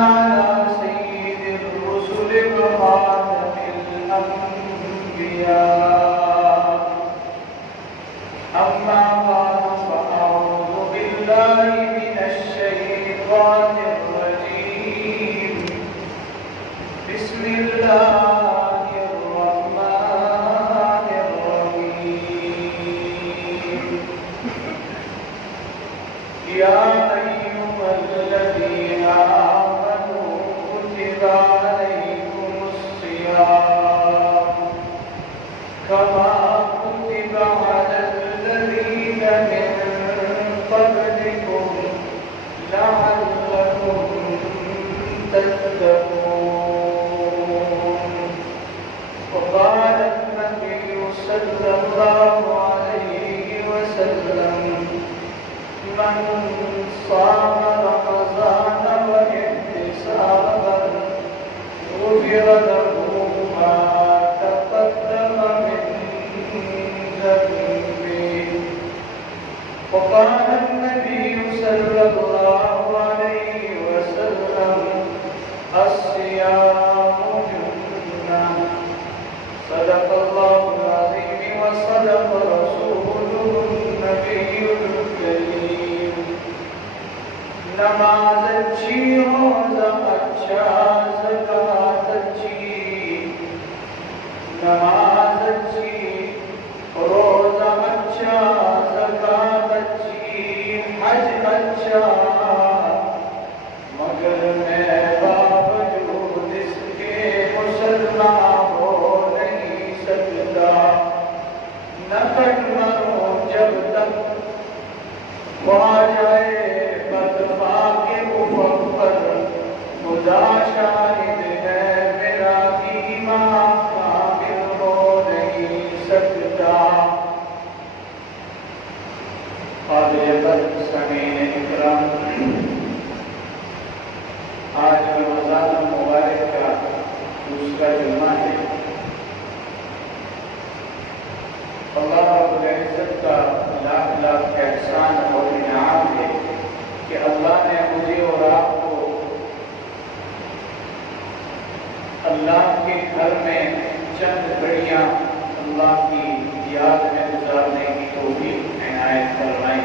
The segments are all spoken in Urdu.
على سيد الرسل وخاتم الأنبياء أما بعد فأعوذ بالله من الشيطان الرجيم بسم الله الرحمن الرحيم يا أيها الذين آمنوا كتب عليكم الصيام كما كتب على الذين من قبلكم لعلكم تتقون. وقال النبي صلى الله عليه وسلم من صام رمضان واحتسابا غفر له ما تقدم من ذنبه. وقال النبي صلى الله عليه وسلم الصيام جنة. صدق الله العظيم وصدق رسوله النبي الكريم. نماز اچھی روزہ اچھا زکوٰۃ اچھی. نماز اچھی روزہ اچھا زکوٰۃ اچھی حج اچھا مگر میں باوجود اس کے مسلمان ہو نہیں سکتا. نہ کٹ مروں جب تک وہ آ جائے بدفا کے افق پر. خدا شاہد ہے میرا ایمان کامل ہو نہیں سکتا. قابل سامعین اکرام، آج رمضان المبارک کا دوسرا جمعہ ہے. اللہ رب العزت کا لاکھ لاکھ احسان اور انعام ہے کہ اللہ نے مجھے اور آپ کو اللہ کے گھر میں چند گھڑیاں اللہ کی یاد میں گزارنے کی توفیق عنایت فرمائی.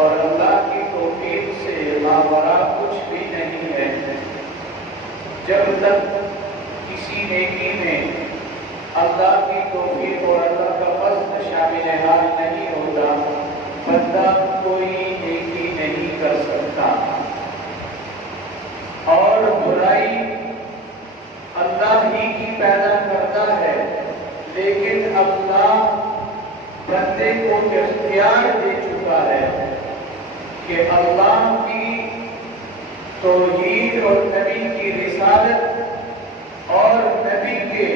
اور اللہ کی توفیق سے ماورا کچھ بھی نہیں ہے. جب تک کسی نیکی میں اللہ کی توفیق اور اللہ کا فضل شامل حال نہیں ہوتا بندہ کوئی نیکی نہیں کر سکتا. اور برائی اللہ ہی کی پیدا کرتا ہے، لیکن اللہ بندے کو اختیار دے چکا ہے کہ اللہ کی توحید اور نبی کی رسالت اور نبی کے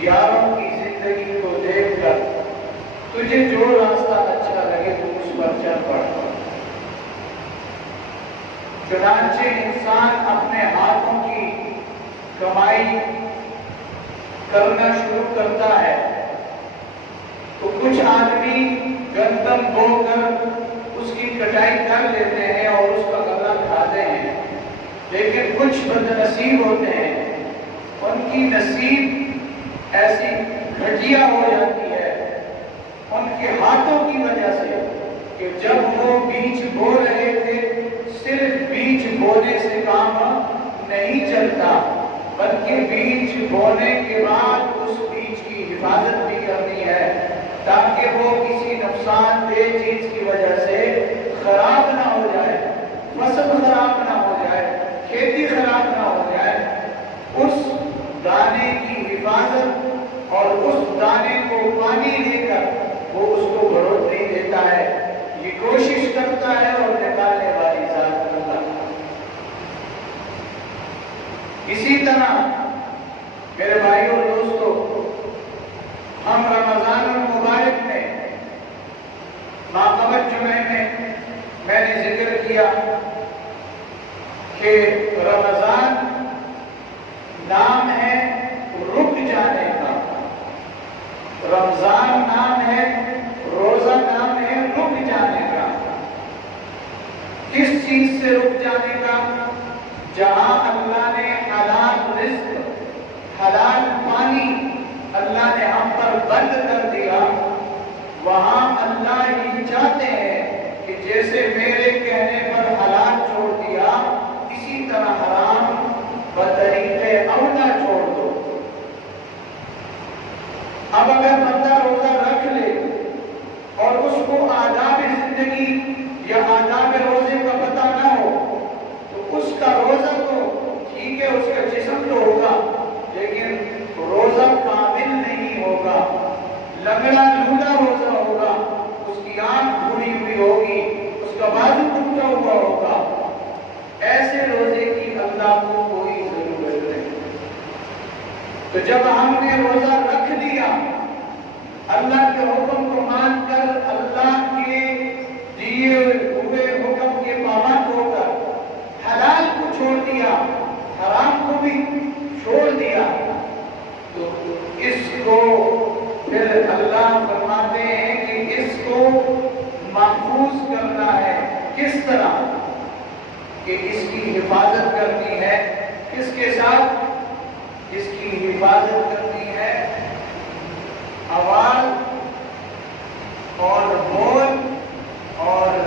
یاروں کی زندگی کو دیکھ کر تجھے جو راستہ اچھا لگے تو اس پر چل پڑ. چنانچہ انسان اپنے ہاتھوں کی کمائی کرنا شروع کرتا ہے تو کچھ آدمی گندم بو کر اس کی کٹائی کر لیتے ہیں اور اس کا غلہ کھاتے ہیں. لیکن کچھ بد نصیب ہوتے ہیں، ان کی نصیب ایسی گھٹیا ہو جاتی ہے ان کے ہاتھوں کی وجہ سے کہ جب وہ بیج بو رہے تھے صرف بیج بونے سے کام نہیں چلتا بلکہ بیج بونے کے بعد اس بیج کی حفاظت بھی کرنی ہے تاکہ وہ کسی نقصان دہ چیز کی وجہ سے خراب نہ ہو جائے، فصل خراب نہ ہو جائے، کھیتی خراب نہ ہو جائے. اس دانے کی حفاظت اور اس دانے کو پانی دے کر وہ اس کو بڑھوتری دیتا ہے. یہ کوشش کرتا ہے اور نکالنے والی ذات اللہ. اسی طرح میرے بھائیوں اور دوستوں، ہم رمضان المبارک میں ماقبل جمعے میں نے ذکر کیا کہ رمضان نام ہے رک جانے کا. رمضان نام ہے، روزہ نام ہے رک جانے کا. کس چیز جہاں اللہ نے حلال رزق، حلال پانی اللہ نے ہم پر بند کر دیا، وہاں اللہ یہ چاہتے ہیں کہ جیسے میرے کہنے پر حلال چھوڑ دیا، اسی طرح حرام بطریق اولا چھوڑ دو۔ اب اگر بندہ روزہ رکھ لے اور اس کو آداب زندگی یا آداب روزے کا پتہ نہ ہو تو اس کا روزہ تو ٹھیک ہے، اس کا جسم تو ہوگا لیکن روزہ کامل نہیں ہوگا، لنگڑا لولا روزہ ہوگا، اس کی آنکھ بھوری ہوئی ہوگی، اس کا بازو ٹوٹا ہوا ہوگا۔ ایسے روزے کی اللہ کو کوئی ضرورت نہیں۔ تو جب ہم نے روزہ رکھ لیا، اللہ کے حکم کو مان کر، اللہ کے دیے ہوئے حکم کے پابند ہو کر حلال کو چھوڑ دیا، حرام کو بھی چھوڑ دیا، تو اس کو پھر اللہ فرماتے ہیں کہ اس کو محفوظ کرنا ہے۔ کس طرح؟ کہ اس کی حفاظت کرنی ہے۔ کس کے ساتھ؟ اس کی حفاظت کرنی ہے آواز اور بول اور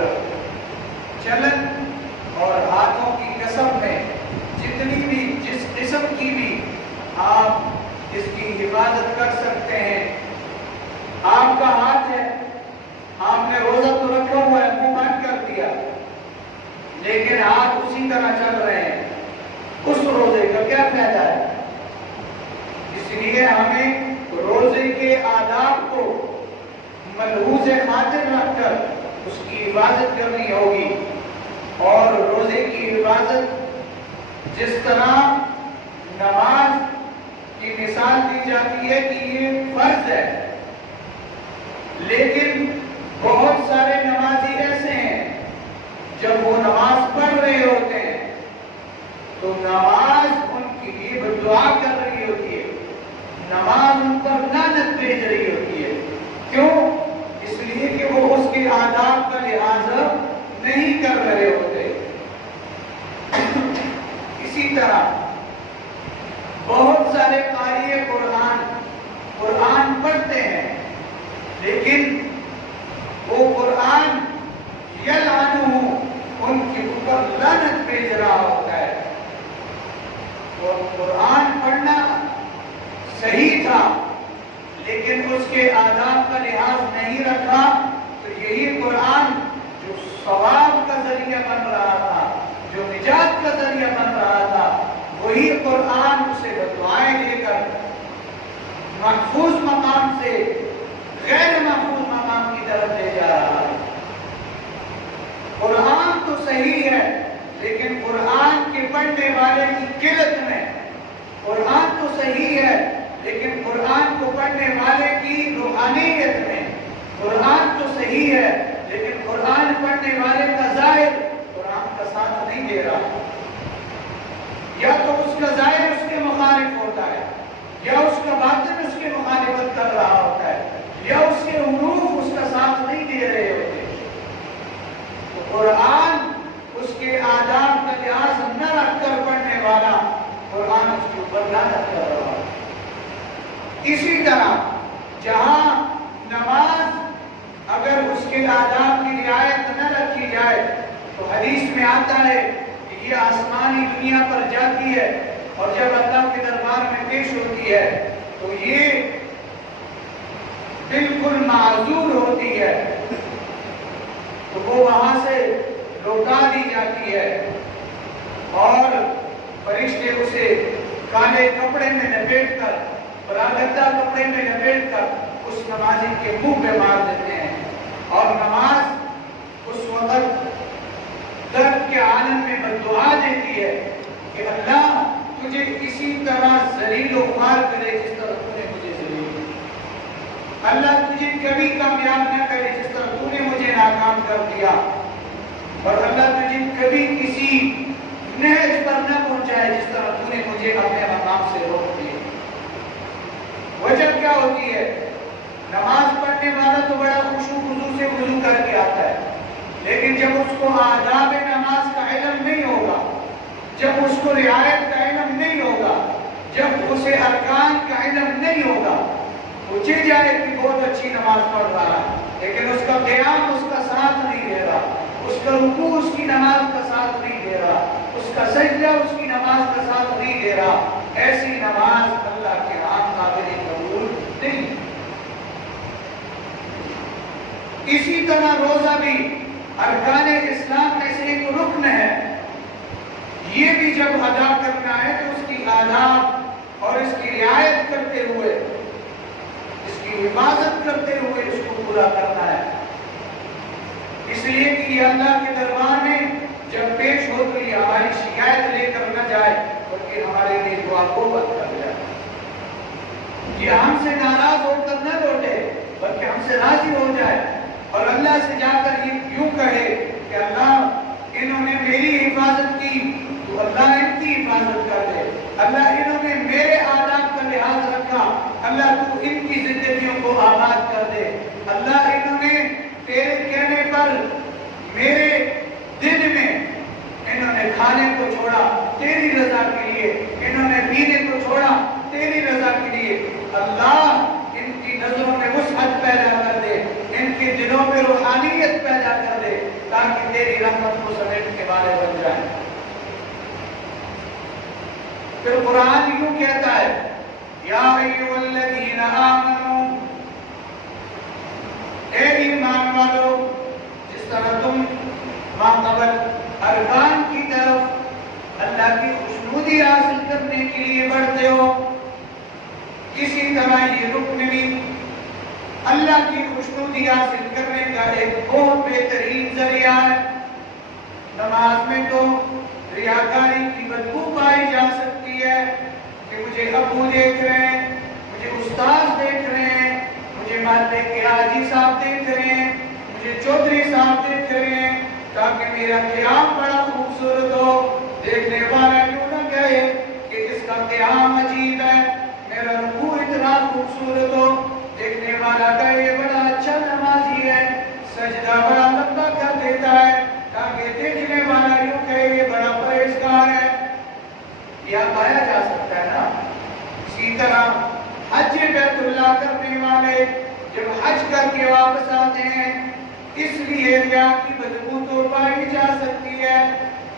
چلن اور ہاتھوں کی قسم میں جتنی بھی جس قسم کی بھی آپ اس کی حفاظت کر سکتے ہیں۔ آپ کا ہاتھ ہے، آپ نے روزہ تو رکھا ہوا ہے، منہ بند کر دیا، لیکن ہاتھ اسی طرح چل رہے ہیں، اس روزے کا کیا فائدہ ہے؟ اس لیے ہمیں روزے کے آداب کو ملحوظ خاطر رکھ کر اس کی حفاظت کرنی ہوگی۔ اور روزے کی حفاظت جس طرح نماز کی مثال دی جاتی ہے کہ یہ فرض ہے، لیکن بہت سارے نمازی ایسے ہیں جب وہ نماز پڑھ رہے ہوتے ہیں تو نماز ان کی لیے دعا کر رہی ہوتی ہے، نماز ان پر لعنت بھیج رہی ہوتی ہے۔ کیوں؟ اس لیے کہ وہ اس کے آداب کا لحاظ نہیں کر رہے ہوتے۔ اسی طرح بہت سارے قاری قرآن پڑھتے ہیں، لیکن وہ قرآن یلعنہ ان کے اوپر لعنت بھیج رہا ہوتا ہے۔ اور قرآن پڑھنا صحیح تھا لیکن اس کے آداب کا لحاظ نہیں رکھا، تو یہی قرآن جو ثواب کا ذریعہ بن رہا تھا، جو نجات کا ذریعہ بن رہا تھا، وہی قرآن اسے بددعائیں دے کر محفوظ مقام سے غیر محفوظ مقام کی طرف لے جا رہا ہے۔ قرآن تو صحیح ہے لیکن قرآن کے پڑھنے والے کی قلت میں، قرآن تو صحیح ہے لیکن قرآن کو پڑھنے والے کی روحانیت میں، قرآن تو صحیح ہے لیکن قرآن پڑھنے والے کا ظاہر قرآن کا ساتھ نہیں دے رہا، یا تو اس کا ظاہر اس کے مخالف ہوتا ہے، یا اس کا باطن اس کے مخالفت کر رہا ہوتا ہے، یا اس کے حروف اس کا ساتھ نہیں دے رہے ہوتے۔ تو قرآن اس کے آداب کا لحاظ نہ رکھ کر پڑھنے والا، قرآن اس کے اوپر لعنت کر رہا ہے۔ اسی طرح جہاں نماز اگر اس کے آداب کی رعایت نہ رکھی جائے تو حدیث میں آتا ہے کہ یہ آسمانی دنیا پر جاتی ہے اور جب اللہ کے دربار میں پیش ہوتی ہے تو یہ بالکل معذور ہوتی ہے، تو وہ وہاں سے لوٹا دی جاتی ہے اور فرشتے اسے کالے کپڑے میں لپیٹ کر، براگندہ کپڑے میں لپیٹ کر اس نمازی کے منہ پہ مار دیتے ہیں، اور نماز اس وقت درد کے عالم میں بددعا دیتی ہے کہ اللہ تجھے اسی طرح ذلیل و خوار کرے جس طرح تو نے مجھے ذلیل کیا، اللہ تجھے کبھی کامیاب نہ کرے جس طرح تو نے مجھے ناکام کر دیا، اور اللہ تجھے کبھی کسی نہج پر نہ پہنچائے جس طرح تو نے مجھے اپنے مقام سے روک دیا۔ وجہ کیا ہوتی ہے؟ نماز پڑھنے والا تو بڑا خشوع خضوع سے وضو کر کے آتا ہے، لیکن جب اس کو آداب نماز کا علم نہیں ہوگا، جب اس کو رعایت کا علم نہیں ہوگا، جب اسے ارکان کا علم نہیں ہوگا، پوچھے جائے کہ بہت اچھی نماز پڑھ رہا ہے لیکن اس کا قیام اس کا ساتھ نہیں دے رہا، اس کا رکوع اس کی نماز کا ساتھ نہیں دے رہا، اس کا سجدہ اس کی نماز کا ساتھ نہیں دے رہا، ایسی نماز اللہ کے ہاں قابل قبول نہیں۔ اسی طرح روزہ بھی ارکان اسلام میں سے ایک رکن ہے، یہ بھی جب ادا کرنا ہے تو اس کی آداب اور اس کی رعایت کرتے ہوئے، اس کی حفاظت کرتے ہوئے اس کو پورا کرنا ہے، اس لیے کہ یہ اللہ کے دربار میں جب پیش ہو تو یہ ہماری شکایت لے کر نہ جائے بلکہ ہمارے لیے دعا کو بند کر جائے، یہ ہم سے ناراض ہو کر نہ لوٹے بلکہ ہم سے راضی ہو جائے اور اللہ سے جا کر یہ یوں کہے کہ اللہ انہوں نے میری حفاظت کی تو اللہ ان کی حفاظت کر دے، اللہ انہوں نے میرے آداب کا لحاظ رکھا، اللہ تو ان کی زندگیوں کو آباد کر دے، اللہ انہوں نے تیرے کہنے پر میرے دل میں انہوں نے کھانے کو چھوڑا تیری رضا کے لیے، انہوں نے پینے کو چھوڑا تیری رضا کے لیے، اللہ ان کی نظروں میں وسعت پیدا کر دے، ان کے دلوں میں روحانیت پیدا کر دے تاکہ تیری رحمت کو سمیٹ کے والے بن جائیں۔ پھر قرآن یوں کہتا ہے یا ایھا الذین آمنوا، اے ایمان والو، جس طرح تم ماقبل ارکان کی طرف اللہ کی خوشنودی حاصل کرنے کے لیے بڑھتے ہو، اسی طرح یہ رکن بھی اللہ کی خوشنودی حاصل کرنے کا ایک بہت بہترین ذریعہ ہے۔ نماز میں تو ریاکاری کی بدبو پائی جا سکتی ہے کہ مجھے ابو دیکھ رہے ہیں، مجھے استاد دیکھ رہے ہیں، مجھے محلے کے حاجی صاحب دیکھ رہے ہیں، مجھے چودھری صاحب دیکھ رہے ہیں، تاکہ میرا قیام بڑا خوبصورت ہو، دیکھنے والا یوں نہ کہے کہ اس کا قیام عجیب ہے، میرا رکوع اتنا خوبصورت ہو، دیکھنے والا کہے یہ بڑا اچھا نمازی ہے، سجدہ بڑا لمبا کر دیتا ہے، تاکہ دیکھنے والا یوں کہے یہ بڑا پرہیزگار ہے۔ یہ پایا جا سکتا ہے نا۔ اسی طرح حج بیت اللہ کرنے والے جب حج کر کے واپس آتے ہیں، اس لیے ریا کی بدبو تو پائی جا سکتی ہے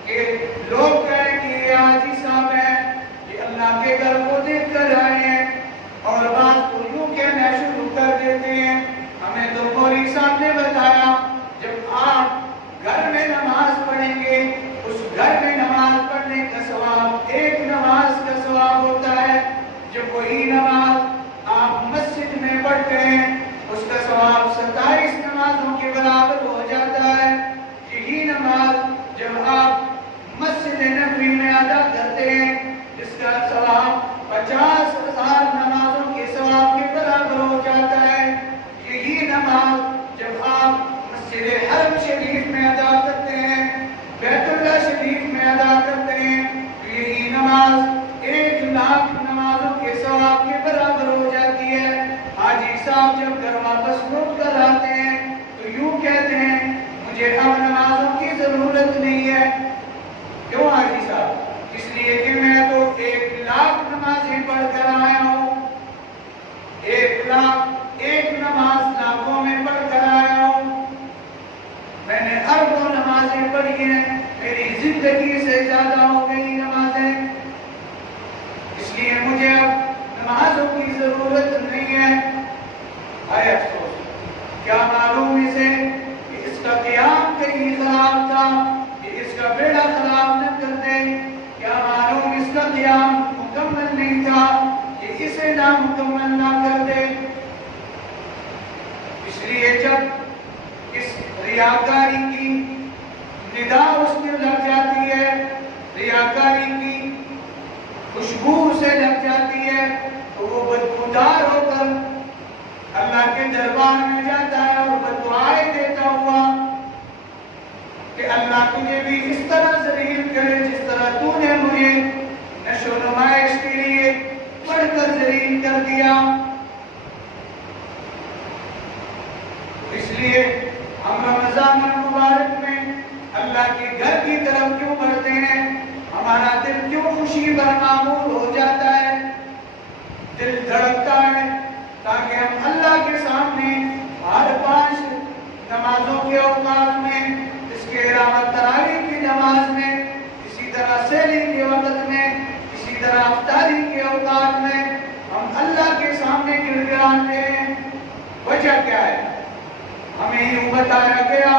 کہ لوگ کہیں کہ یہ حاجی صاحب ہیں، یہ اللہ کے گھر کو دیکھ کر آئے ہیں، اور بات کو یوں کہنا شروع کر دیتے ہیں ہمیں تو مولوی صاحب نے بتایا جب آپ گھر میں نماز پڑھیں گے، اس گھر میں نماز پڑھنے کا ثواب ایک نماز کا ثواب ہوتا ہے، جب وہی نماز آپ مسجد میں پڑھتے ہیں اس کا ثواب 27 نمازوں کے برابر ہو جاتا ہے۔ یہی نماز جب آپ مسجد نبوی میں ادا کرتے ہیں جس کا ثواب 50,000 نمازوں کے ثواب کے برابر ہو جاتا ہے، یہی نماز جب آپ مسجد حرم شریف میں ادا کرتے ہیں، بیت اللہ شریف میں ادا کرتے ہیں، تو یہی نماز 1,00,000 نمازوں کے ثواب کے برابر ہو جاتی ہے۔ حاجی صاحب جب گھر واپس لوٹ کر آتے ہیں تو یوں کہتے ہیں مجھے اب نمازوں کی ضرورت نہیں ہے۔ کیوں حاجی صاحب؟ اس لیے کہ میں تو 1,00,000 نمازیں پڑھ کر آیا ہوں، 1,00,000 ایک نماز لاکھوں میں پڑھ کر آیا ہوں، میں نے اربوں نمازیں پڑھی ہیں، میری زندگی سے زیادہ ہو گئی نمازیں، اس لیے مجھے اب نمازوں کی ضرورت نہیں ہے۔ آئے افسوس، کیا معلوم اسے کہ اس کا قیام کہیں خراب تھا کہ اس کا بیڑا خراب نہ کر دے، کیا معلوم اس کا قیام مکمل نہیں تھا کہ اسے نامکمل نہ کر دے۔ اس لیے جب اس ریاکاری کی ندا اس میں لگ جاتی ہے، ریاکاری کی خوشبو سے لگ جاتی ہے تو وہ بدبودار ہو کر اللہ کے دربار میں جاتا ہے اور بددعائیں دیتا ہوا کہ اللہ تجھے بھی اس طرح ذلیل کرے جس طرح تو نے مجھے نشو و نمائش کے لیے پڑھ کر ذلیل کر دیا۔ اس لیے ہم رمضان المبارک میں اللہ کے گھر کی طرف کیوں بڑھتے ہیں؟ ہمارا خوشی برمامور ہو جاتا ہے، دل دھڑکتا ہے، تاکہ ہم اللہ کے سامنے ہر 5 نمازوں کے اوقات میں، اس کے علاوہ تراویح کی نماز میں، اسی طرح سحری کے وقت میں، اسی طرح افطاری کے اوقات میں ہم اللہ کے سامنے گر گراتے ہیں۔ وجہ کیا ہے؟ ہمیں یوں بتایا گیا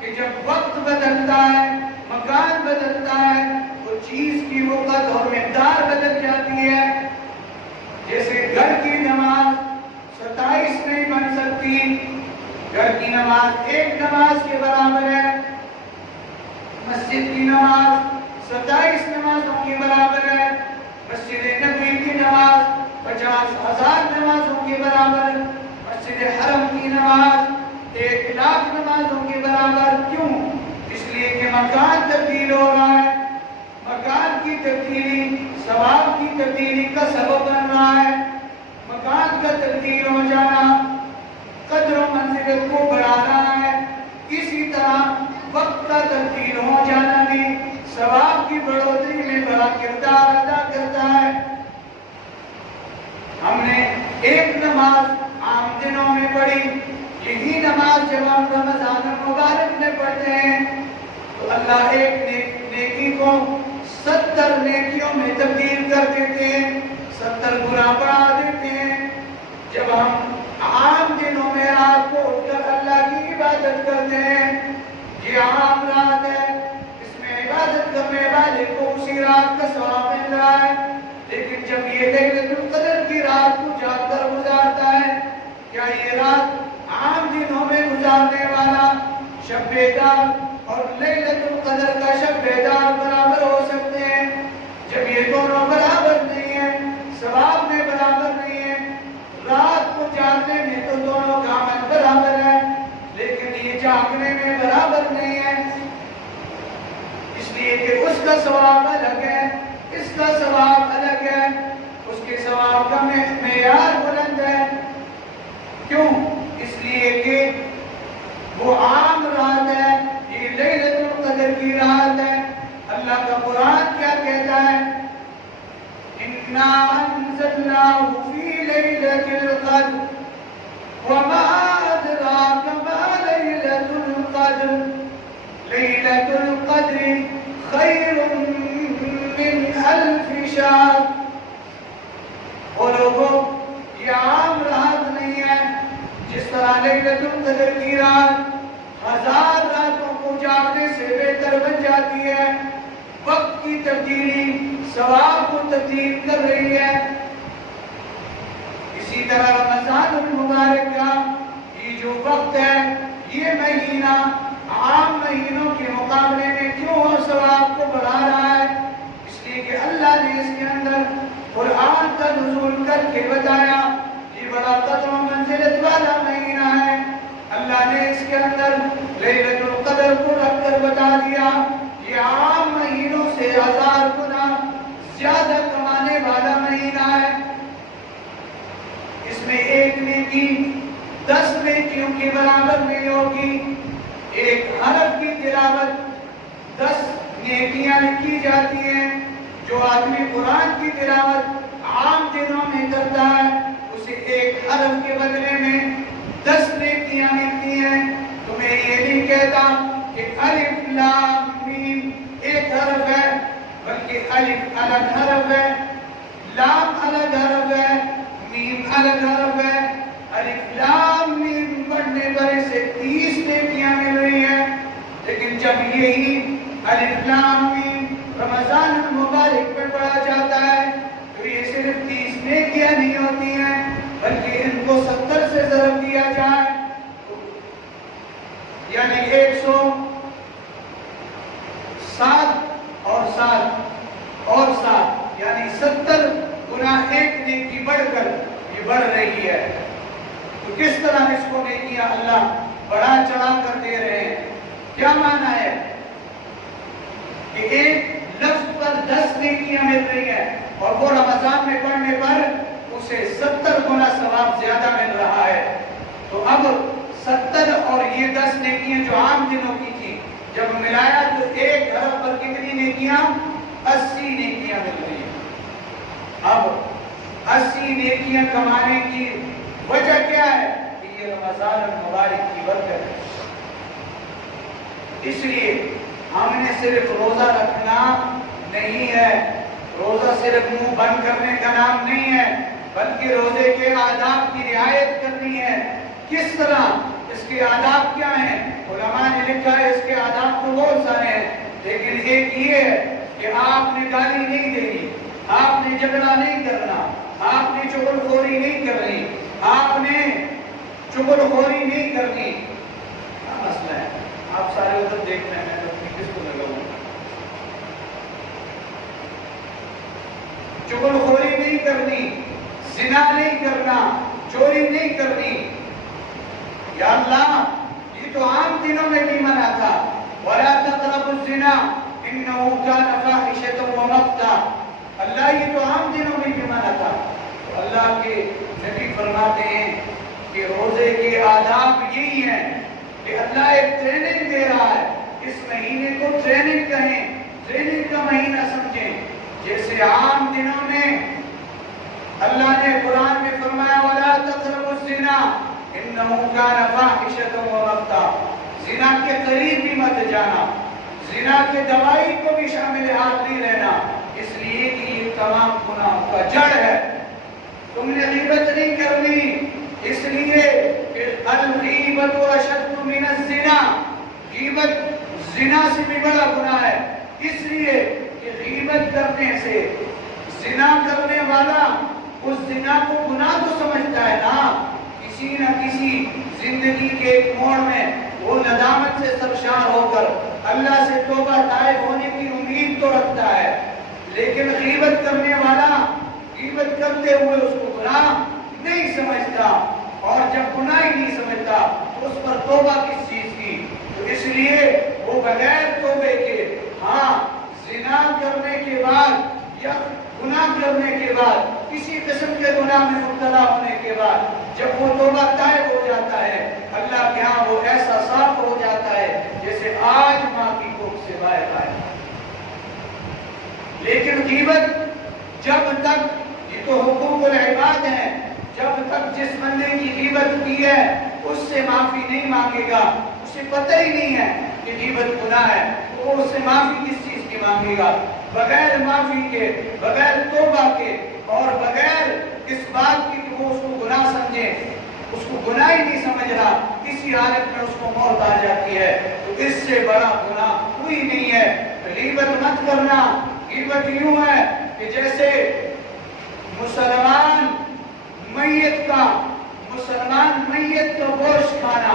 کہ جب وقت بدلتا ہے، مکان بدلتا ہے، تو چیز کی وقت اور مقدار بدل جاتی ہے۔ جیسے گھر کی نماز 27 نہیں بن سکتی، گھر کی نماز ایک نماز کے برابر ہے، مسجد کی نماز 27 نمازوں کے برابر ہے، مسجد نبوی کی نماز 50,000 نمازوں کے برابر، مسجد حرم کی نماز 1,00,000 نمازوں کے برابر۔ کیوں؟ اس لیے کہ مکان تبدیل ہو رہا ہے، مکان کی تبدیلی ثواب کی تبدیلی کا سبب بن رہا ہے۔ مکان کا تبدیل ہو جانا قدر و منزلت کو بڑھا رہا ہے، اسی طرح وقت کا تبدیل ہو جانا بھی ثواب کی بڑھوتری میں بڑا کردار ادا کرتا ہے۔ ہم نے ایک نماز عام دنوں میں پڑھی، یہی نماز جب ہم رمضان المبارک میں پڑھتے ہیں تو اللہ ایک نیکی کو 70 نیکیوں میں تبدیل کر دیتے ہیں، 70 گنا بڑھا دیتے ہیں۔ جب ہم عام دنوں میں رات کو اٹھ کر اللہ کی عبادت کرتے ہیں، یہ عام رات ہے، اس میں عبادت کرنے والے کو اسی رات کا ثواب مل رہا ہے، لیکن جب یہ لیلۃ القدر کی رات کو جاگ کر گزارتا ہے، کیا یہ رات عام دنوں میں گزارنے والا شب بیدار اور لیلۃ القدر کا شب بیدار برابر ہو سکتے ہیں؟ جب یہ دونوں برابر نہیں ہیں، ثواب میں برابر نہیں ہیں، رات کو جاگنے میں تو دونوں کا عمل برابر ہے، لیکن یہ جاگنے میں برابر نہیں ہے، اس لیے کہ اس کا ثواب الگ ہے، اس کا ثواب الگ ہے، اس کے ثواب کا معیار بلند ہے۔ کیوں؟ اس لیے کہ وہ عام رات ہے، یہ لیلۃ القدر کی رات ہے۔ اللہ کا قرآن کیا کہتا ہے؟ اِنَّا أَنزَلْنَاهُ فِي لَيْلَةِ الْقَدْرِ وَمَا أَدْرَاكَ مَا لَيْلَةُ الْقَدْرِ لَيْلَةُ الْقَدْرِ خَيْرٌ مِّنْ أَلْفِ شَهْرٍ۔ اور لوگوں، یہ عام رات نہیں ہے، جس طرح لیلۃ القدر کی رات 1000 راتوں کو جاگنے سے بہتر بن جاتی ہے، وقت کی تبدیلی ثواب کو تبدیل کر رہی ہے، اسی طرح رمضان المبارک کا یہ جو وقت ہے، یہ مہینہ عام مہینوں کے مقابلے میں کیوں ثواب کو بڑھا رہا ہے؟ اس لیے کہ اللہ نے اس کے اندر قرآن کا نزول کر کے بتایا، یہ بڑا قدر و منزلت والا مہینہ ہے۔ اللہ نے اس کے اندر لیلۃ القدر کو رکھ کر بتا دیا، یہ عام مہینوں سے 1000 گنا زیادہ کمانے والا مہینہ ہے۔ اس میں ایک نیکی 10 نیکیوں کے برابر نہیں ہوگی، ایک حرف کی تلاوت 10 نیکیاں لکھی جاتی ہیں۔ جو آدمی قرآن کی تلاوت عام دنوں میں کرتا ہے، اسے ایک حرف کے بدلے میں 10 نیکیاں ملتی ہیں۔ تو میں یہ نہیں کہتا کہ الف لام میم ایک حرف ہے، بلکہ الف الگ حرف ہے، لام الگ حرف ہے، میم الگ حرف ہے۔ الف لام میم پڑھنے پر اسے 30 نیکیاں مل رہی ہیں، لیکن جب یہی الف لام میم رمضان المبارک میں پڑھا جاتا ہے تو یہ صرف 30 نیکیاں نہیں ہوتی ہیں، بلکہ ان کو 70 سے ضرب دیا جائے، یعنی 107 اور 7 یعنی 70 گنا ایک نیکی بڑھ کر یہ بڑھ رہی ہے۔ تو کس طرح اس کو نیکیاں اللہ بڑھا چڑھا کر دے رہے ہیں؟ کیا معنی ہے کہ ایک لفظ پر 10 نیکیاں مل رہی ہیں اور وہ رمضان میں پڑھنے پر اسے 70 گنا ثواب زیادہ مل رہا ہے۔ تو اب 70 اور یہ 10 نیکیاں جو عام دنوں کی تھی، جب ملایا تو ایک حرف پر کتنی نیکیاں؟ 80 نیکیاں مل رہی ہیں۔ اب 80 نیکیاں کمانے کی وجہ کیا ہے؟ کہ یہ رمضان المبارک کی برکت ہے۔ اس لیے ہم نے صرف روزہ رکھنا نہیں ہے، روزہ صرف منہ بند کرنے کا نام نہیں ہے، بلکہ روزے کے آداب کی رعایت کرنی ہے۔ کس طرح؟ اس کے آداب کیا ہیں؟ علماء نے لکھا ہے اس کے آداب تو بہت سارے ہیں، لیکن ایک یہ ہے کہ آپ نے گالی نہیں دینی، آپ نے جھگڑا نہیں کرنا، آپ نے چغل خوری نہیں کرنی، آپ نے چغل خوری نہیں کرنی۔ کیا مسئلہ ہے؟ آپ سارے ادھر دیکھ رہے ہیں، میں کس کو لگاؤں؟ چغل خوری نہیں کرنی، زنا نہیں کرنا، چوری نہیں کرنی۔ یا اللہ، یہ تو عام دنوں میں بھی منع تھا، وَلَا تَقْرَبُوا الزِّنَا إِنَّهُ كَانَ فَاحِشَةً وَمَقْتًا۔ اللہ یہ تو عام دنوں میں بھی منع تھا۔ تو اللہ کے نبی فرماتے ہیں کہ روزے کے آداب یہی ہیں کہ اللہ ایک ٹریننگ دے رہا ہے۔ اس مہینے کو ٹریننگ کہیں، ٹریننگ کا مہینہ سمجھیں۔ جیسے عام دنوں میں اللہ نے قرآن میں فرمایا وَلَا تَقْرَبُوا الزِّنَا إِنَّهُ كَانَ فَاحِشَةً وَمَقْتًا، زنا کے قریب بھی مت جانا، زنا کے دوائی کو بھی شامل ہاتھ نہیں رہنا، اس لیے کہ یہ تمام گناہوں کا جڑ ہے۔ تم نے غیبت نہیں کرنی، اس لیے کہ الغیبت اشد من الزنا، غیبت زنا سے بھی بڑا گناہ ہے، اس لیے کہ غیبت کرنے سے زنا کرنے والا اس زنا کو گناہ تو سمجھتا ہے نا، کسی نہ کسی زندگی کے ایک موڑ میں وہ ندامت سے سرشار ہو کر اللہ سے توبہ طائب ہونے کی امید تو رکھتا ہے، لیکن غیبت کرنے والا غیبت کرتے ہوئے اس کو گناہ نہیں سمجھتا، اور جب گناہ ہی نہیں سمجھتا تو اس پر توبہ کس چیز کی؟ تو اس لیے وہ بغیر توبے کے، ہاں زنا کرنے کے بعد یا گناہ کرنے کے بعد، کسی قسم کے گناہ میں مبتلا ہونے کے بعد جب وہ توبہ طائب ہو جاتا ہے، اللہ کے ہاں وہ ایسا صاف ہو جاتا ہے جیسے آج ماں کی کوکھ سے باہر آیا۔ لیکن غیبت جب تک، یہ تو حقوق العباد ہیں، جب تک جس بندے کی غیبت کی ہے اس سے معافی نہیں مانگے گا، اسے پتہ ہی نہیں ہے کہ غیبت گناہ ہے، تو وہ اس سے معافی کس چیز کی مانگے گا؟ بغیر معافی کے، بغیر توبہ کے، اور بغیر اس بات کی کہ وہ اس کو گناہ سمجھے، اس کو گناہ ہی نہیں سمجھ رہا، کسی حالت میں اس کو موت آ جاتی ہے، تو اس سے بڑا گناہ کوئی نہیں ہے۔ غیبت مت کرنا۔ غیبت یوں ہے کہ جیسے مسلمان میت کا گوشت کھانا،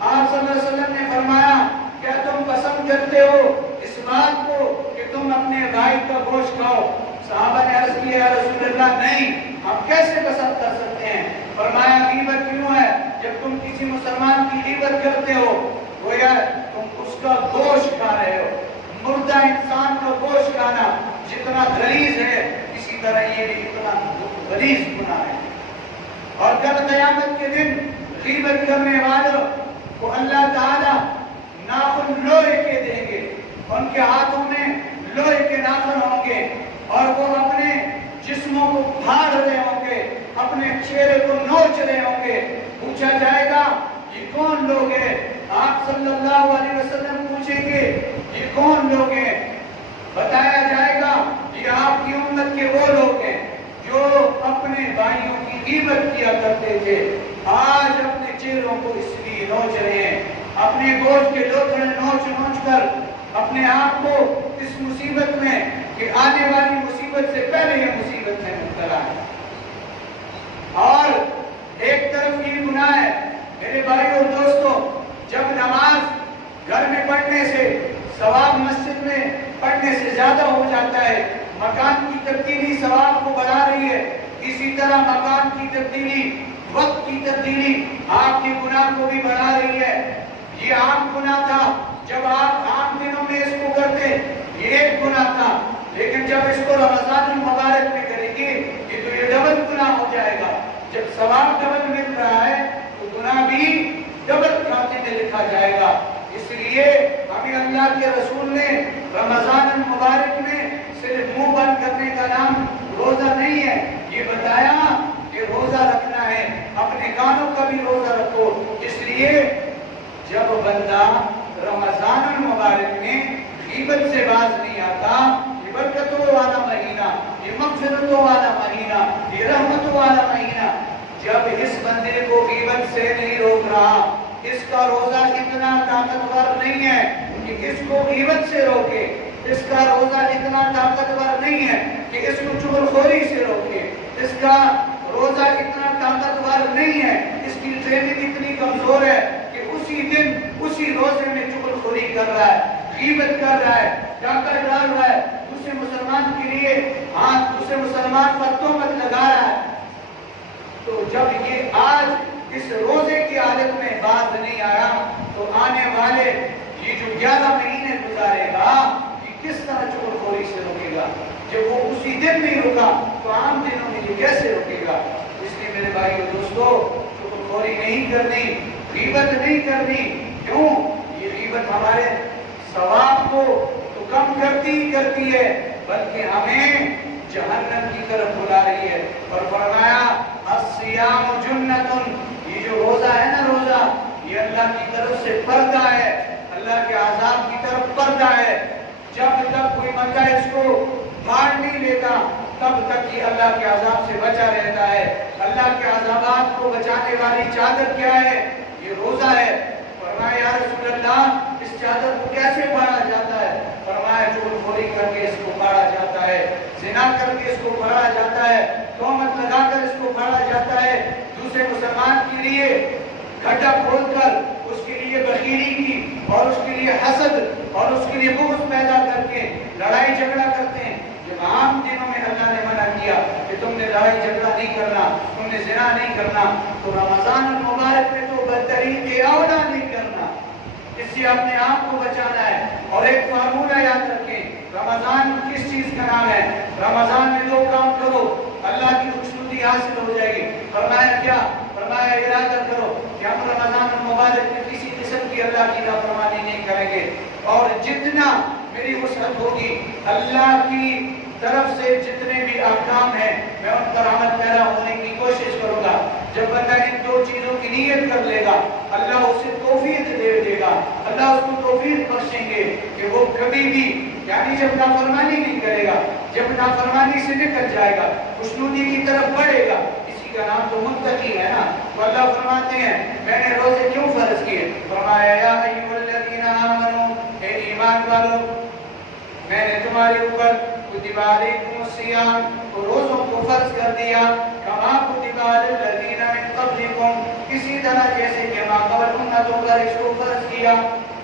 آپ صلی اللہ علیہ وسلم نے فرمایا کیا تم پسند کرتے ہو اس بات کو کہ تم اپنے بھائی کا گوشت کھاؤ؟ صحابہ نے عرض کیا یا رسول اللہ نہیں، ہم کیسے پسند کر سکتے ہیں؟ فرمایا غیبت کیوں ہے؟ جب تم کسی مسلمان کی غیبت کرتے ہو گویا تم اس کا گوشت کھا رہے ہو۔ مردہ انسان کا گوشت کھانا جتنا غلیظ ہے اسی طرح یہ بھی اتنا غلیظ گناہ ہے۔ اور کل قیامت کے دن غیبت کرنے والوں کو اللہ تعالی ناخن لوہے کے دیں گے، ان کے ہاتھوں میں لوہے کے ناخن ہوں گے، اور وہ اپنے جسموں کو پھاڑ رہے ہوں گے، اپنے چہرے کو نوچ رہے ہوں گے۔ پوچھا جائے گا یہ کون لوگ ہیں؟ آپ صلی اللہ علیہ وسلم پوچھیں گے یہ کون لوگ ہیں؟ بتایا جائے گا یہ آپ کی امت کے وہ لوگ ہیں جو اپنے بھائیوں کی غیبت کیا کرتے تھے، آج اپنے چہروں کو اس لیے نوچ رہے ہیں، اپنے گوشت کے لوتھڑے نوچ نوچ کر اپنے آپ کو اس مصیبت میں کہ آنے والی مصیبت سے پہلے یہ مصیبت میں مبتلا ہے۔ اور ایک طرف یہ گناہ ہے میرے بھائیو اور دوستو، جب نماز گھر میں پڑھنے سے ثواب مسجد میں پڑھنے سے زیادہ ہو جاتا ہے، مکان کی تبدیلی ثواب کو بڑھا رہی ہے، اسی طرح مکان کی تبدیلی، وقت کی تبدیلی آپ کے گناہ کو بھی بڑھا رہی ہے۔ یہ عام گناہ تھا، جب آپ عام دنوں میں اس کو کرتے یہ ایک گناہ تھا، لیکن جب اس کو رمضان المبارک میں کریں گے تو یہ ڈبل گناہ ہو جائے گا۔ جب ثواب ڈبل مل رہا ہے تو گناہ بھی ڈبل کھاتے میں لکھا جائے گا۔ اس لیے ہمیں باقی اللہ کے رسول نے رمضان المبارک میں صرف منہ بند کرنے کا نام روزہ نہیں ہے، یہ بتایا کہ روزہ رکھنا ہے، اپنے کانوں کا بھی روزہ رکھو۔ اس لیے جب بندہ رمضان المبارک میں غیبت سے باز نہیں آتا، یہ برکتوں والا مہینہ، یہ مغفرتوں والا مہینہ، یہ رحمتوں والا مہینہ، جب اس بندے کو غیبت سے نہیں روک رہا، اس کا روزہ اتنا طاقتور نہیں ہے کہ اس کو غیبت سے روکے، اس کا روزہ اتنا طاقتور نہیں ہے کہ اس کو چغلخوری سے روکے، اس کا روزہ اتنا طاقتور نہیں ہے، اس کی ٹریننگ اتنی کمزور ہے کہ اسی دن اسی روزے میں چغلخوری کر رہا ہے، غیبت کر رہا ہے، ڈاکہ ڈال رہا ہے، دوسرے مسلمان کے لیے دوسرے مسلمان پر تہمت لگا رہا ہے۔ تو جب یہ آج اس روزے کی حالت میں باز نہیں آیا تو آنے والے یہ جو 11 مہینے گزارے گا یہ کس طرح چغلخوری سے روکے گا؟ جب وہ اسی دن نہیں رکا تو عام دنوں میں یہ کیسے روکے گا؟ اس لیے میرے بھائیو دوستو، چغلخوری نہیں کرنی، غیبت نہیں کرنی۔ کیوں؟ یہ غیبت ہمارے ثواب کو تو کم کرتی ہے بلکہ ہمیں جہنم کی طرف بلا رہی ہے۔ اور فرمایا الصیام جنۃ، یہ جو روزہ ہے نا، روزہ یہ اللہ کی طرف سے پردہ ہے، اللہ کے عذاب کی طرف پردہ ہے۔ جب تک کوئی بندہ اس کو پھاڑ نہیں لیتا تب تک یہ اللہ کے عذاب سے بچا رہتا ہے۔ اللہ کے عذابات کو بچانے والی چادر کیا ہے؟ یہ روزہ ہے۔ فرمایا یا رسول اللہ اس چادر کو کیسے پھاڑا جاتا ہے؟ فرمایا چغلخوری کر کے اس کو پھاڑا جاتا ہے، زنا کر کے اس کو پھاڑا جاتا ہے، تہمت لگا کر اس کو پھاڑا جاتا ہے، دوسرے مسلمان کے لیے گھٹا کھول کر اس کے لیے بخیلی کی اور اس کے لیے حسد اور اس کے لیے بغض پیدا کر کے لڑائی جھگڑا کرتے ہیں۔ جب عام دنوں میں اللہ نے منع کیا کہ تم نے لڑائی جھگڑا نہیں کرنا، تم نے زنا نہیں کرنا، تو رمضان المبارک میں تو بدترین اولا نہیں کرنا، اس سے اپنے آپ کو بچانا ہے۔ اور ایک فارمولہ یاد رکھیں، رمضان کس چیز کا نام ہے؟ رمضان میں 2 کام کرو، اللہ کی خوشنودی حاصل ہو جائے گی۔ فرمایا کیا؟ فرمایا ارادہ کرو کہ ہم رمضان المبارک میں کسی قسم کی اللہ کی نافرمانی نہیں کریں گے، اور جتنا میری وسعت ہوگی اللہ کی طرف سے جتنے بھی احکام ہیں میں ان پر عمل پیرا ہونے کی کوشش کروں گا۔ جب بندہ ان 2 چیزوں کی نیت کر لے گا اللہ اسے توفیق دے گا، اللہ اس کو توفیق بخشیں گے کہ وہ کبھی بھی، یعنی جب نافرمانی نہیں کرے گا، جب نافرمانی سے نکل جائے گا، خوشنودی کی طرف بڑھے گا، اسی کا نام تو متقی ہے نا۔ تو اللہ فرماتے ہیں میں نے روزے کیوں فرض کیے؟ فرمایا یا ایھا الذین آمنوا، اے ایمان والو میں نے تمہارے اوپر کتب علیکم الصیام، روزوں کو فرض کر دیا، کما کتب علی الذین من قبلکم، اسی طرح جیسے کہ ماں قبل امتوں پر اس کو فرض کیا۔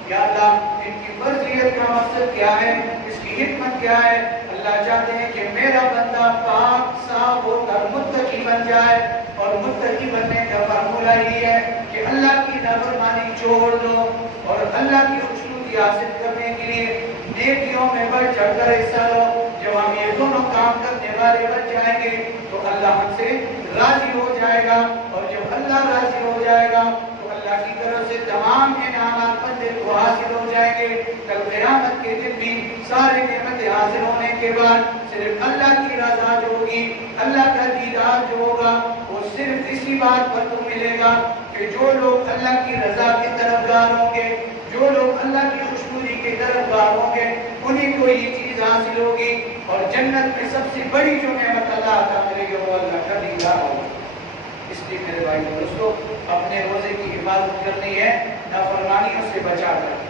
یا اللہ ان کی فرضیت کا مقصد کیا ہے؟ اس کی حکمت کیا ہے؟ اللہ چاہتے ہیں کہ میرا بندہ پاک صاف ہو کر متقی بن جائے، اور متقی بننے کا فارمولہ یہ ہے کہ اللہ کی نافرمانی چھوڑ دو اور اللہ کی خوشنودی حاصل کرنے کے لیے نیکیوں میں بڑھ چڑھ کر حصہ لو۔ جب ہم یہ دونوں کام کرنے والے بن جائیں گے تو اللہ ہم سے راضی ہو جائے گا، اور جب اللہ راضی ہو جائے گا تو اللہ کی طرف سے تمام انعامات بندے کو حاصل ہو جائیں گے۔ کل قیامت کے دن بھی سارے نعمتیں حاصل ہونے کے بعد صرف اللہ کی رضا جو ہوگی، اللہ کا دیدار جو ہوگا، وہ صرف اسی بات پر تو ملے گا کہ جو لوگ اللہ کی رضا کی طرفدار ہوں گے، جو لوگ اللہ کی خوشنودی کے طرفدار ہوں گے، انہیں کو یہ چیز حاصل ہوگی، اور جنت میں سب سے بڑی جو نعمت اللہ عطا کرے گی وہ اللہ کا دیدار ہوگا۔ اس لیے میرے بھائی دوستو اپنے روزے کی حفاظت کرنی ہے، نافرمانیوں سے بچا کر۔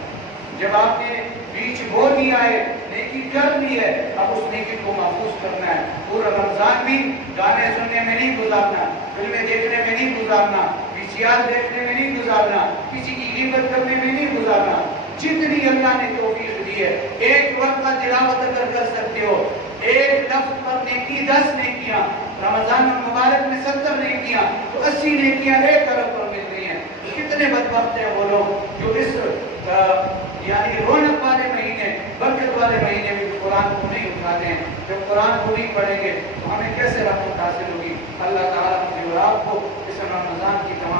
جب آپ نے بیچ بو دیا ہے، نیکی کر لی ہے، اب اس نیکی کو محفوظ کرنا ہے۔ پورا رمضان بھی گانے سننے میں نہیں گزارنا، فلمیں دیکھنے میں نہیں گزارنا، VCR دیکھنے میں نہیں گزارنا، کسی کی غیبت کرنے میں نہیں گزارنا۔ جتنی اللہ نے توفیق دی ہے، ایک وقت کا تلاوت اگر کر سکتے ہو، ایک لفظ پر نیکی 10 نیکیاں، رمضان المبارک میں 70 نیکیاں، تو 80 نیکیاں ایک طرف پر مل رہی ہیں۔ کتنے بدبخت ہیں وہ لوگ جو اس یعنی رونق والے مہینے، برکت والے مہینے میں قرآن کو نہیں اٹھاتے ہیں۔ جب قرآن کو نہیں پڑھیں گے تو ہمیں کیسے رحمت حاصل ہوگی؟ اللہ تعالیٰ مجھے اور آپ کو اس رمضان کی تمام